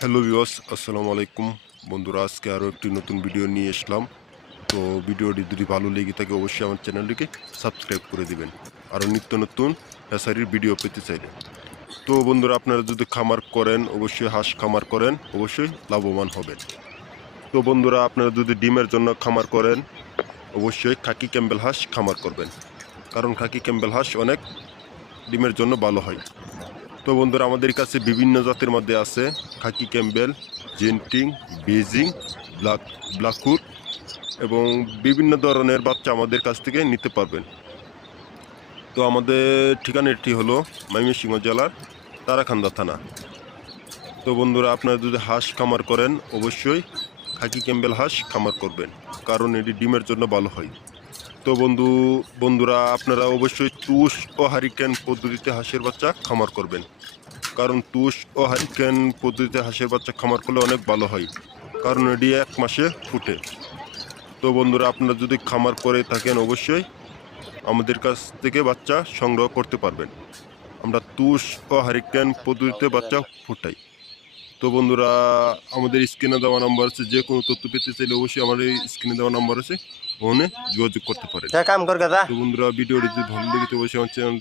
Hello বিওস আসসালামু আলাইকুম বন্ধুরা, আজকে আরও একটি নতুন ভিডিও নিয়ে আসলাম তো ভিডিওটি যদি ভালো লেগে থাকে, অবশ্যই আমার চ্যানেলটিকে সাবস্ক্রাইব করে দিবেন। আরও নিত্য নতুন হ্যাসারির ভিডিও পেতে চাইলে। তো বন্ধুরা, আপনারা যদি খামার করেন, অবশ্যই হাঁস খামার করেন, অবশ্যই লাভবান হবেন। তো বন্ধুরা, আপনারা যদি ডিমের জন্য খামার করেন, অবশ্যই খাকি ক্যাম্বেল হাঁস খামার করবেন। কারণ খাকি ক্যাম্বেল হাঁস অনেক ডিমের জন্য ভালো হয়। তো বন্ধুরা, আমাদের কাছে বিভিন্ন জাতের মধ্যে আছে। Khaki Campbell, Genting, Beijing black ব্ল্যাকহুড এবং বিভিন্ন ধরনের বাচ্চা আমাদের কাছ থেকে নিতে পারবেন। তো আমাদের ঠিকানাটি হলো ময়মনসিংহ জেলার তারাখান্দা থানা। তো বন্ধুরা, আপনারা যদি হাঁস খামার করেন, অবশ্যই খাকি ক্যাম্বেল হাঁস খামার করবেন, কারণ এটি ডিমের জন্য ভালো হয়। তো বন্ধু, বন্ধুরা, আপনারা অবশ্যই তুষ ও হারিকেন পদ্ধতিতে হাঁসের বাচ্চা খামার করবেন। কারণ তুষ ও হারিকেন পদ্ধতিতে হাঁসের বাচ্চা খামার করলে অনেক ভালো হয়, কারণ এটি এক মাসে ফুটে। তো বন্ধুরা, আপনারা যদি খামার করে থাকেন, অবশ্যই আমাদের কাছ থেকে বাচ্চা সংগ্রহ করতে পারবেন। আমরা তুষ ও হারিকেন পদ্ধতিতে বাচ্চা ফুটাই। তো বন্ধুরা আমাদের স্ক্রিনে দেওয়া নাম্বার আছে যে কোনো তথ্য পেতে চাইলে অবশ্যই আমার এই স্ক্রিনে দেওয়া নাম্বার আছে ওখানে যোগাযোগ করতে পারে তো বন্ধুরা ভিডিওটি যদি ভালো লেগে অবশ্যই আমার চ্যানেলটি